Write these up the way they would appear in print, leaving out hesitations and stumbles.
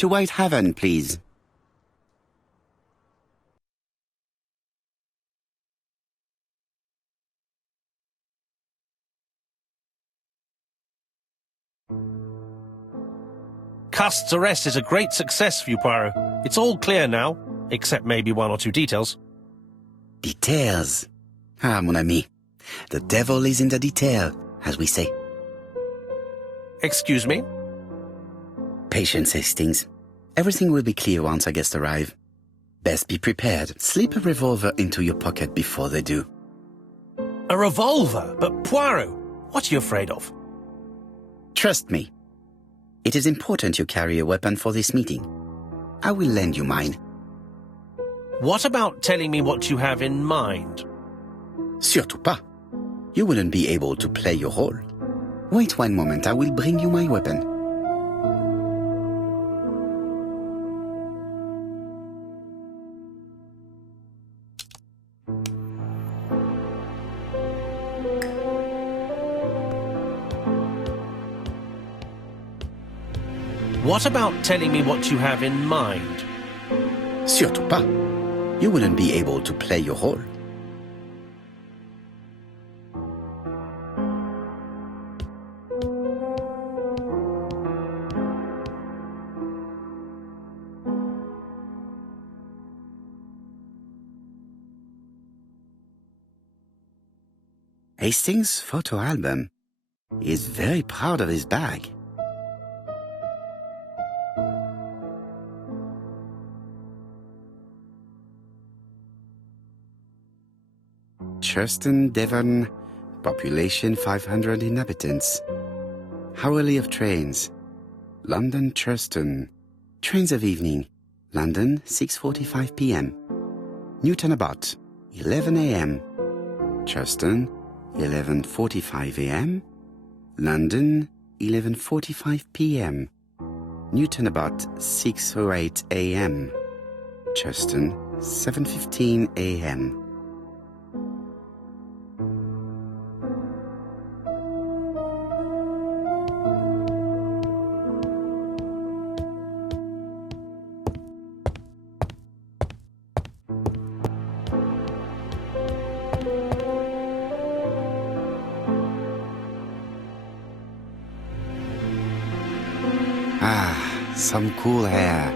To Whitehaven, please. Cust's arrest is a great success for you, Poirot. It's all clear now, except maybe one or two details. Details. Ah, mon ami. The devil is in the detail, as we say. Excuse me? Patience, Hastings. Everything will be clear once our guests arrive. Best be prepared. Slip a revolver into your pocket before they do. A revolver? But Poirot, what are you afraid of? Trust me. It is important you carry a weapon for this meeting. I will lend you mine. What about telling me what you have in mind? Surtout pas. You wouldn't be able to play your role. Wait one moment, I will bring you my weapon. What about telling me what you have in mind? Surtout pas. You wouldn't be able to play your role. Hastings' photo album. He is very proud of his bag. Churston, Devon, population 500 inhabitants. Hourly of trains. London, Churston. Trains of evening. London, 6:45 p.m. Newton about, 11 a.m. Churston, 11:45 a.m. London, 11:45 p.m. Newton about, 6:08 a.m. Churston, 7:15 a.m. Ah, some cool hair.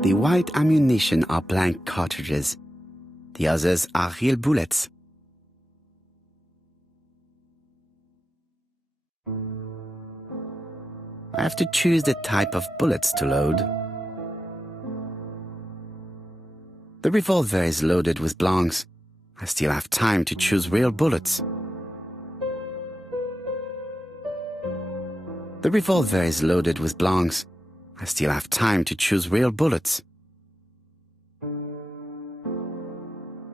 The white ammunition are blank cartridges. The others are real bullets. I have to choose the type of bullets to load. The revolver is loaded with blancs. I still have time to choose real bullets. The revolver is loaded with blancs. I still have time to choose real bullets.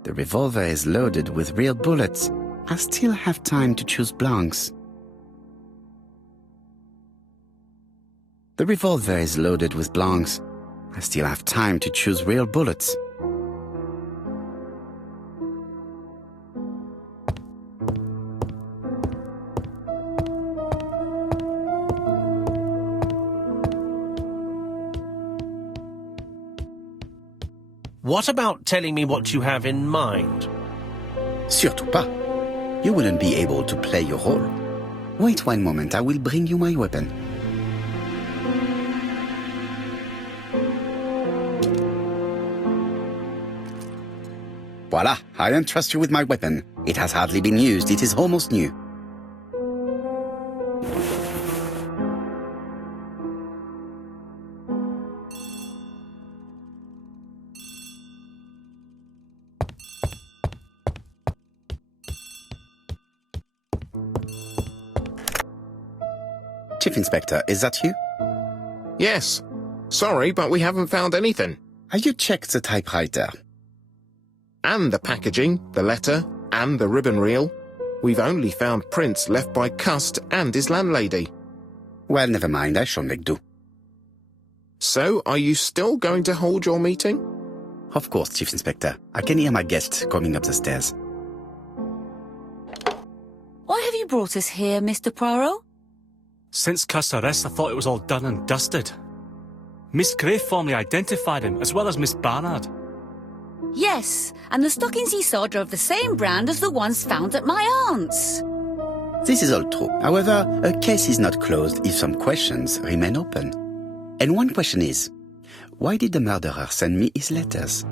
The revolver is loaded with real bullets. I still have time to choose blancs. The revolver is loaded with blancs. I still have time to choose real bullets. What about telling me what you have in mind? Surtout pas. You wouldn't be able to play your role. Wait one moment, I will bring you my weapon. Voila, I entrust you with my weapon. It has hardly been used, it is almost new. Chief Inspector, is that you? Yes. Sorry, but we haven't found anything. Have you checked the typewriter? And the packaging, the letter, and the ribbon reel. We've only found prints left by Cust and his landlady. Well, never mind, I shall make do. So, are you still going to hold your meeting? Of course, Chief Inspector. I can hear my guests coming up the stairs. Why have you brought us here, Mr. Poirot? Since Cuss' arrest, I thought it was all done and dusted. Miss Gray formally identified him, as well as Miss Barnard. Yes, and the stockings he sold are of the same brand as the ones found at my aunt's. This is all true. However, a case is not closed if some questions remain open. And one question is, why did the murderer send me his letters?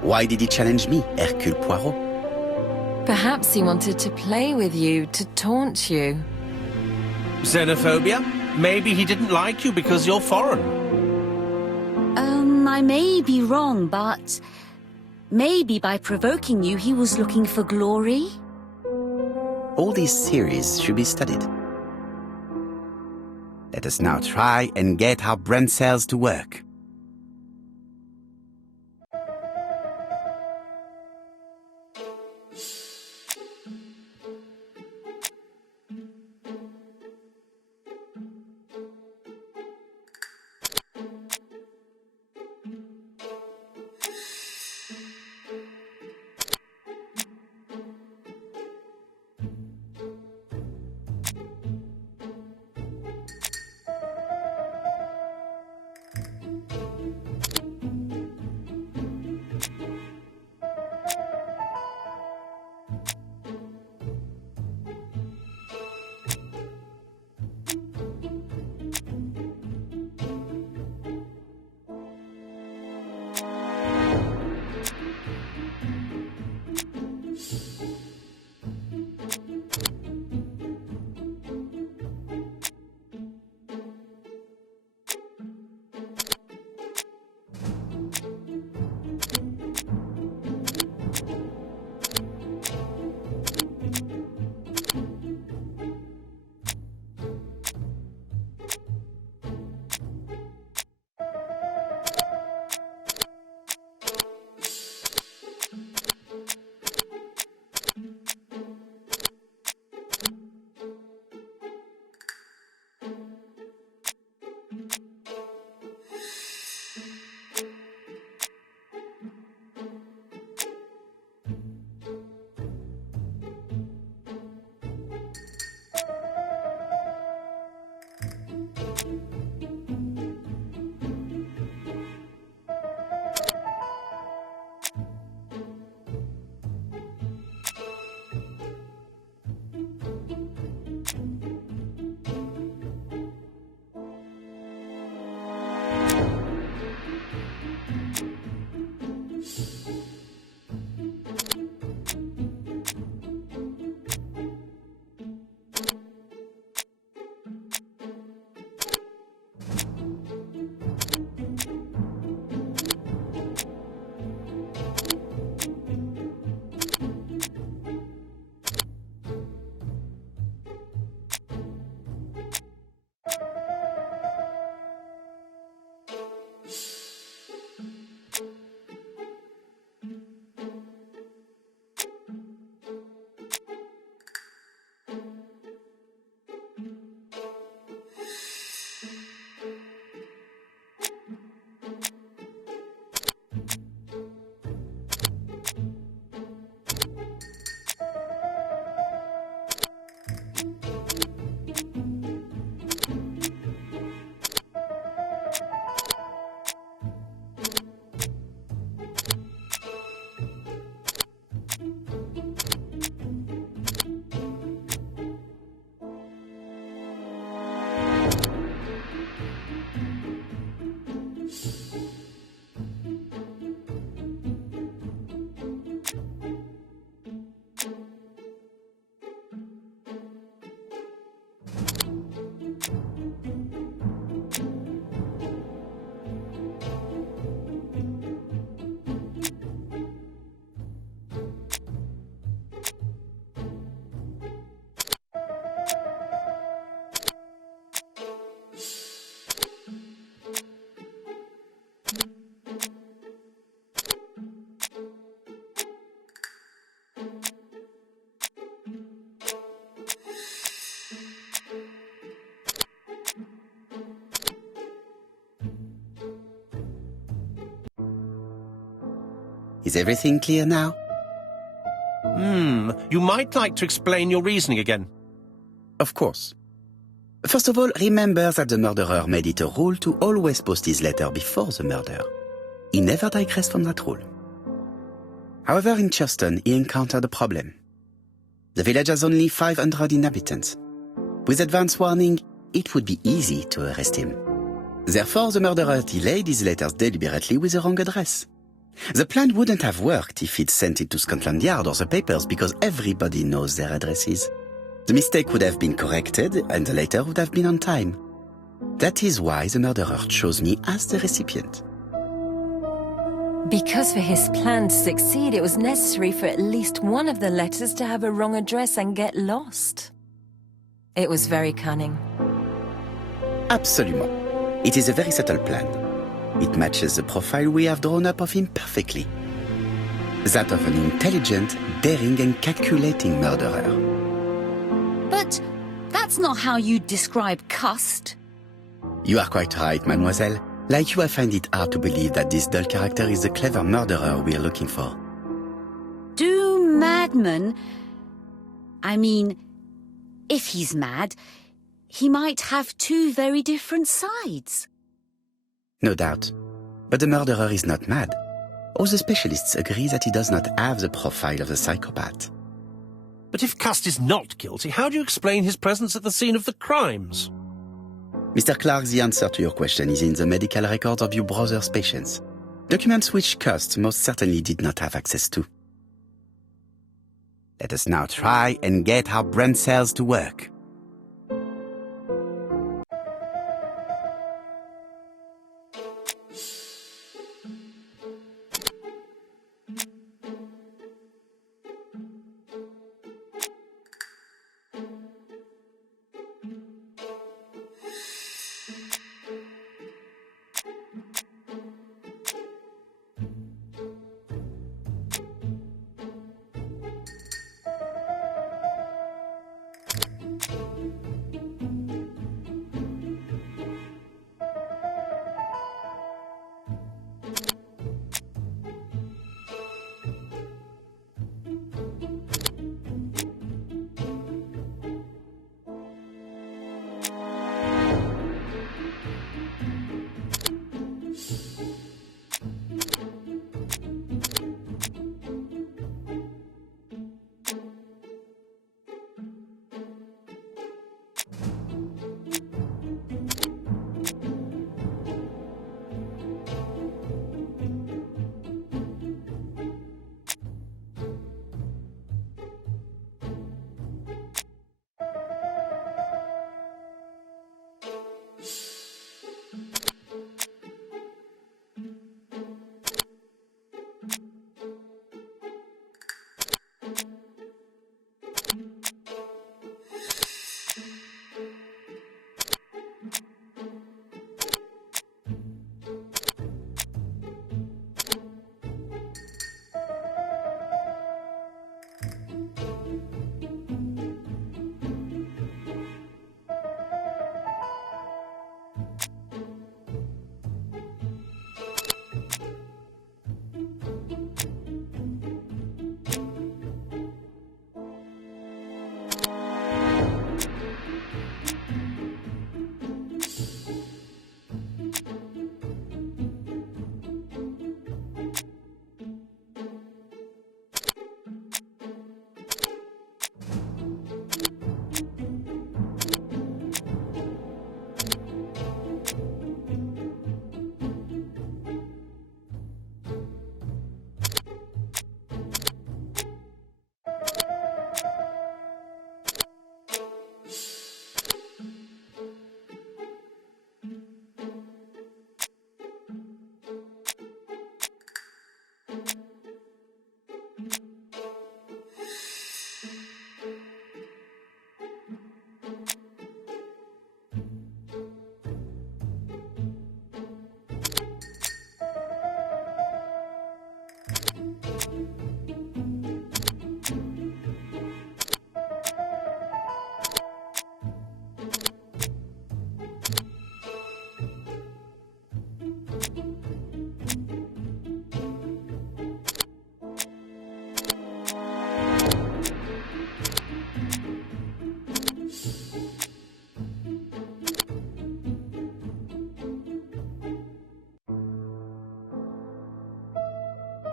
Why did he challenge me, Hercule Poirot? Perhaps he wanted to play with you, to taunt you. Xenophobia? Maybe he didn't like you because you're foreign. I may be wrong, but maybe by provoking you he was looking for glory? All these theories should be studied. Let us now try and get our brain cells to work. Is everything clear now? You might like to explain your reasoning again. Of course. First of all, remember that the murderer made it a rule to always post his letter before the murder. He never digressed from that rule. However, in Churston, he encountered a problem. The village has only 500 inhabitants. With advance warning, it would be easy to arrest him. Therefore, the murderer delayed his letters deliberately with the wrong address. The plan wouldn't have worked if he'd sent it to Scotland Yard or the papers because everybody knows their addresses. The mistake would have been corrected and the letter would have been on time. That is why the murderer chose me as the recipient. Because for his plan to succeed, it was necessary for at least one of the letters to have a wrong address and get lost. It was very cunning. Absolument. It is a very subtle plan. It matches the profile we have drawn up of him perfectly. That of an intelligent, daring and calculating murderer. But that's not how you describe Cust. You are quite right, mademoiselle. Like you, I find it hard to believe that this dull character is the clever murderer we are looking for. Do madmen... I mean, if he's mad, he might have two very different sides. No doubt. But the murderer is not mad. All the specialists agree that he does not have the profile of a psychopath. But if Cust is not guilty, how do you explain his presence at the scene of the crimes? Mr. Clark, the answer to your question is in the medical records of your brother's patients. Documents which Cust most certainly did not have access to. Let us now try and get our brain cells to work.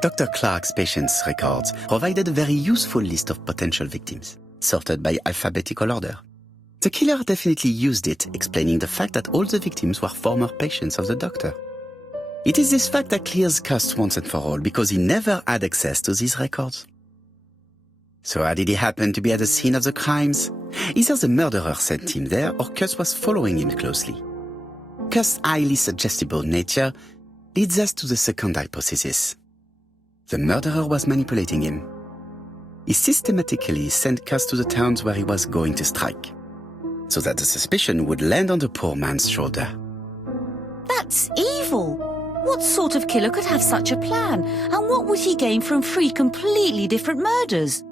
Dr. Clark's patient's records provided a very useful list of potential victims, sorted by alphabetical order. The killer definitely used it, explaining the fact that all the victims were former patients of the doctor. It is this fact that clears Cust once and for all, because he never had access to these records. So how did he happen to be at the scene of the crimes? Either the murderer sent him there, or Cust was following him closely. Cust's highly suggestible nature leads us to the second hypothesis. The murderer was manipulating him. He systematically sent Cust to the towns where he was going to strike, so that the suspicion would land on the poor man's shoulder. That's evil. What sort of killer could have such a plan? And what would he gain from 3 completely different murders?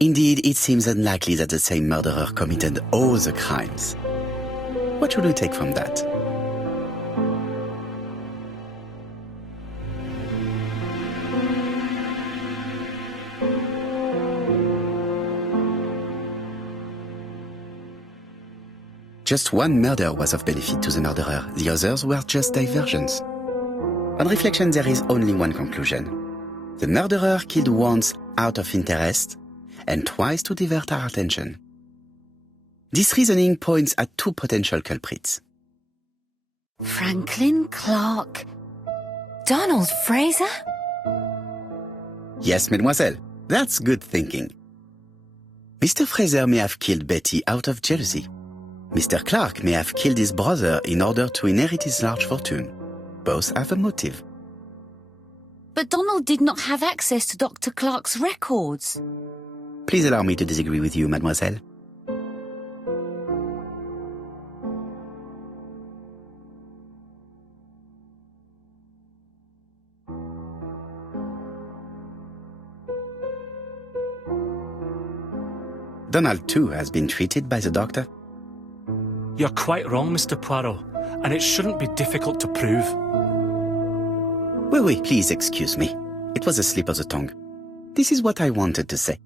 Indeed, it seems unlikely that the same murderer committed all the crimes. What should we take from that? Just one murder was of benefit to the murderer. The others were just diversions. On reflection, there is only one conclusion. The murderer killed once out of interest and twice to divert our attention. This reasoning points at 2 potential culprits. Franklin Clark. Donald Fraser? Yes, mademoiselle, that's good thinking. Mr. Fraser may have killed Betty out of jealousy. Mr. Clark may have killed his brother in order to inherit his large fortune. Both have a motive. But Donald did not have access to Dr. Clark's records. Please allow me to disagree with you, mademoiselle. Donald, too, has been treated by the doctor. You're quite wrong, Mr. Poirot, and it shouldn't be difficult to prove. Oui, please excuse me. It was a slip of the tongue. This is what I wanted to say.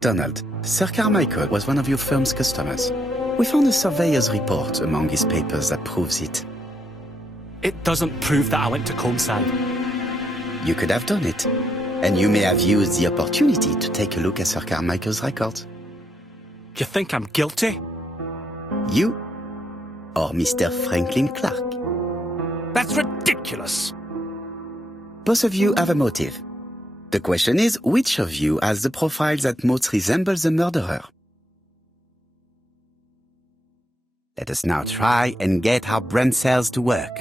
Donald, Sir Carmichael was one of your firm's customers. We found a surveyor's report among his papers that proves it. It doesn't prove that I went to Comeside. You could have done it, and you may have used the opportunity to take a look at Sir Carmichael's records. You think I'm guilty? You or Mr. Franklin Clark? That's ridiculous. Both of you have a motive. The question is, which of you has the profile that most resembles the murderer? Let us now try and get our brain cells to work.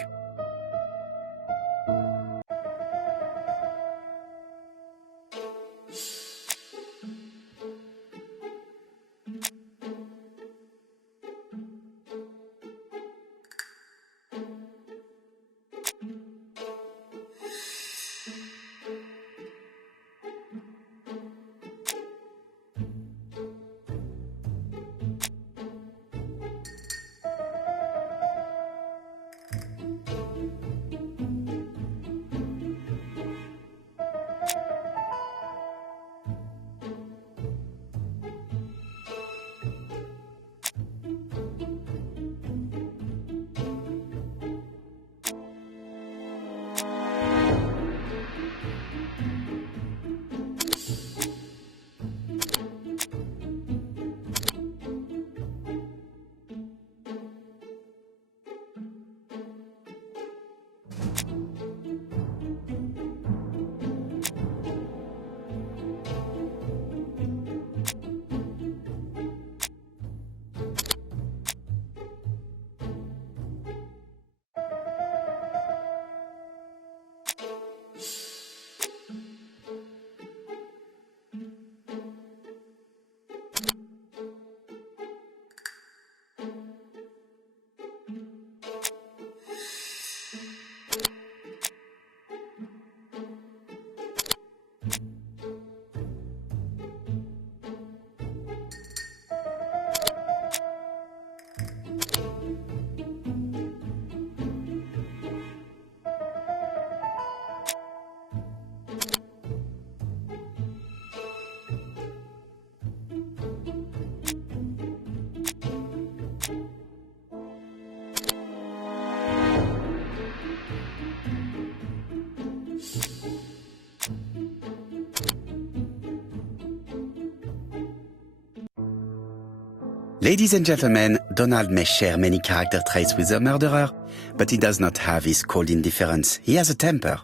Ladies and gentlemen, Donald may share many character traits with the murderer, but he does not have his cold indifference. He has a temper.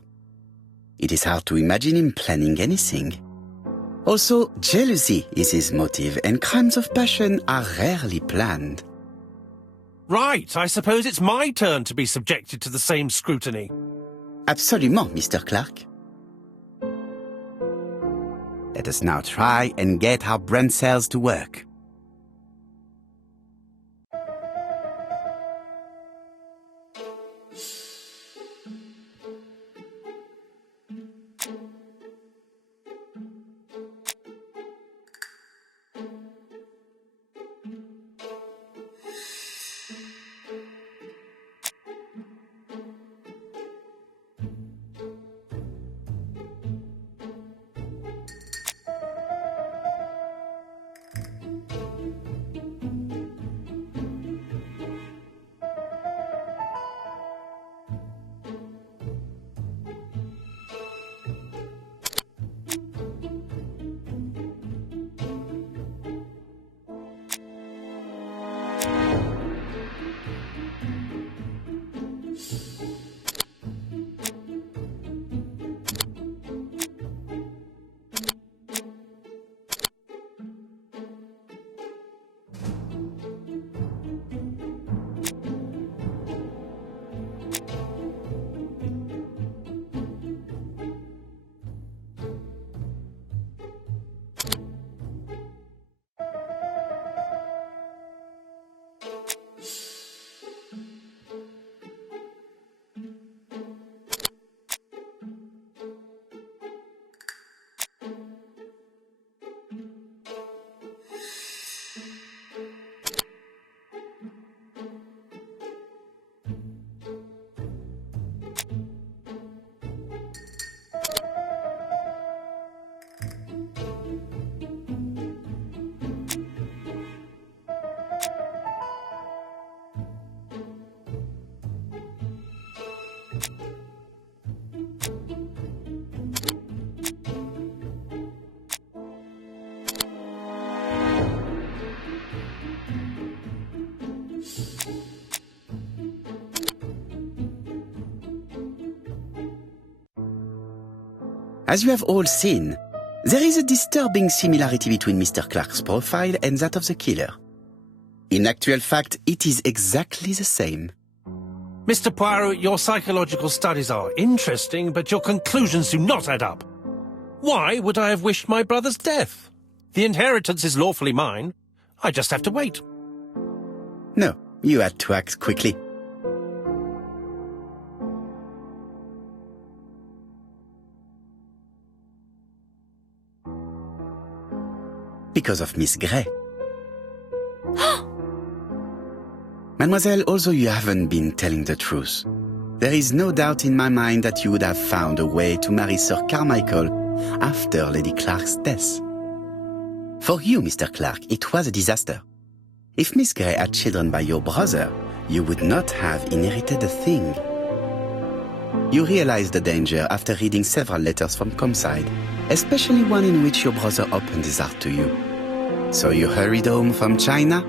It is hard to imagine him planning anything. Also, jealousy is his motive, and crimes of passion are rarely planned. Right, I suppose it's my turn to be subjected to the same scrutiny. Absolument, Mr. Clark. Let us now try and get our brain cells to work. As you have all seen, there is a disturbing similarity between Mr. Clark's profile and that of the killer. In actual fact, it is exactly the same. Mr. Poirot, your psychological studies are interesting, but your conclusions do not add up. Why would I have wished my brother's death? The inheritance is lawfully mine. I just have to wait. No, you had to act quickly. Because of Miss Grey. Mademoiselle, although you haven't been telling the truth, there is no doubt in my mind that you would have found a way to marry Sir Carmichael after Lady Clark's death. For you, Mr. Clark, it was a disaster. If Miss Grey had children by your brother, you would not have inherited a thing. You realized the danger after reading several letters from Comside, especially one in which your brother opened his heart to you. So you hurried home from China,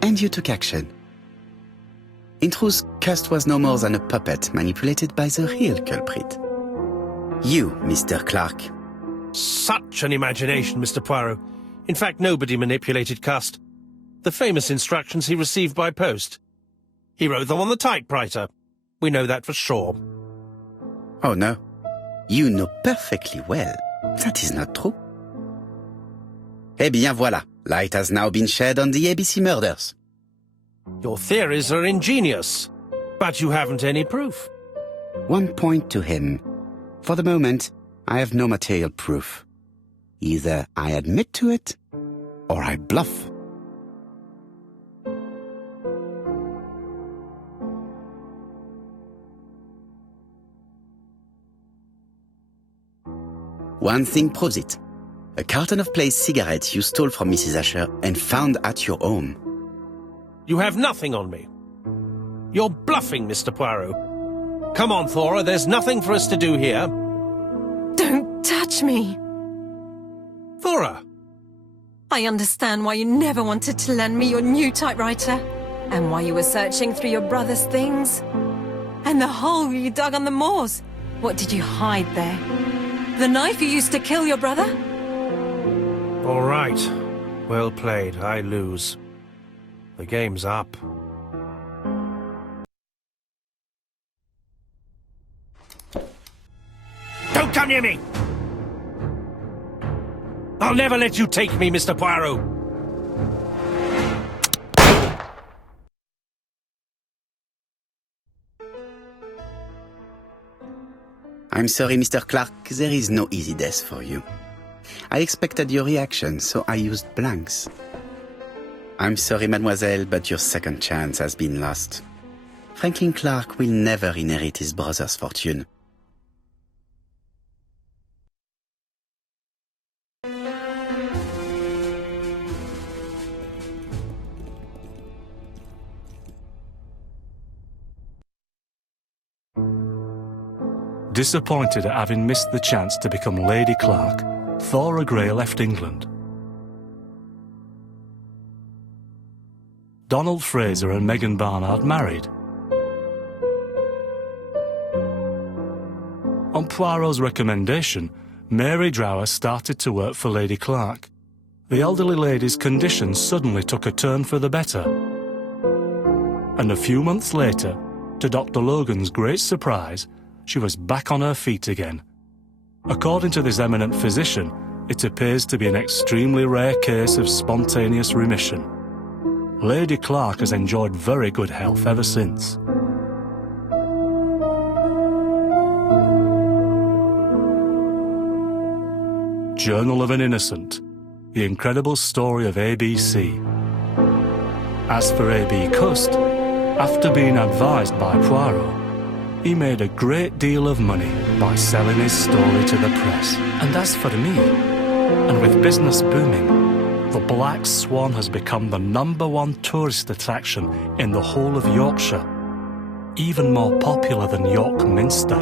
and you took action. In truth, Cust was no more than a puppet manipulated by the real culprit. You, Mr. Clark. Such an imagination, Mr. Poirot. In fact, nobody manipulated Cust. The famous instructions he received by post. He wrote them on the typewriter. We know that for sure. Oh no. You know perfectly well. That is not true. Eh bien voilà. Light has now been shed on the ABC murders. Your theories are ingenious, but you haven't any proof. One point to him. For the moment, I have no material proof. Either I admit to it, or I bluff. One thing proves it. A carton of placed cigarettes you stole from Mrs. Asher and found at your home. You have nothing on me. You're bluffing, Mr. Poirot. Come on, Thora, there's nothing for us to do here. Don't touch me. Thora, I understand why you never wanted to lend me your new typewriter, and why you were searching through your brother's things. And the hole you dug on the moors. What did you hide there? The knife you used to kill your brother? All right. Well played. I lose. The game's up. Don't come near me! I'll never let you take me, Mr. Poirot! I'm sorry, Mr. Clark, there is no easy death for you. I expected your reaction, so I used blanks. I'm sorry, mademoiselle, but your second chance has been lost. Franklin Clark will never inherit his brother's fortune. Disappointed at having missed the chance to become Lady Clark, Thora Grey left England. Donald Fraser and Megan Barnard married. On Poirot's recommendation, Mary Drower started to work for Lady Clark. The elderly lady's condition suddenly took a turn for the better. And a few months later, to Dr. Logan's great surprise, she was back on her feet again. According to this eminent physician, it appears to be an extremely rare case of spontaneous remission. Lady Clark has enjoyed very good health ever since. Journal of an Innocent. The incredible story of ABC. As for A.B. Cust, after being advised by Poirot, he made a great deal of money by selling his story to the press. And as for me, and with business booming, the Black Swan has become the #1 tourist attraction in the whole of Yorkshire, even more popular than York Minster.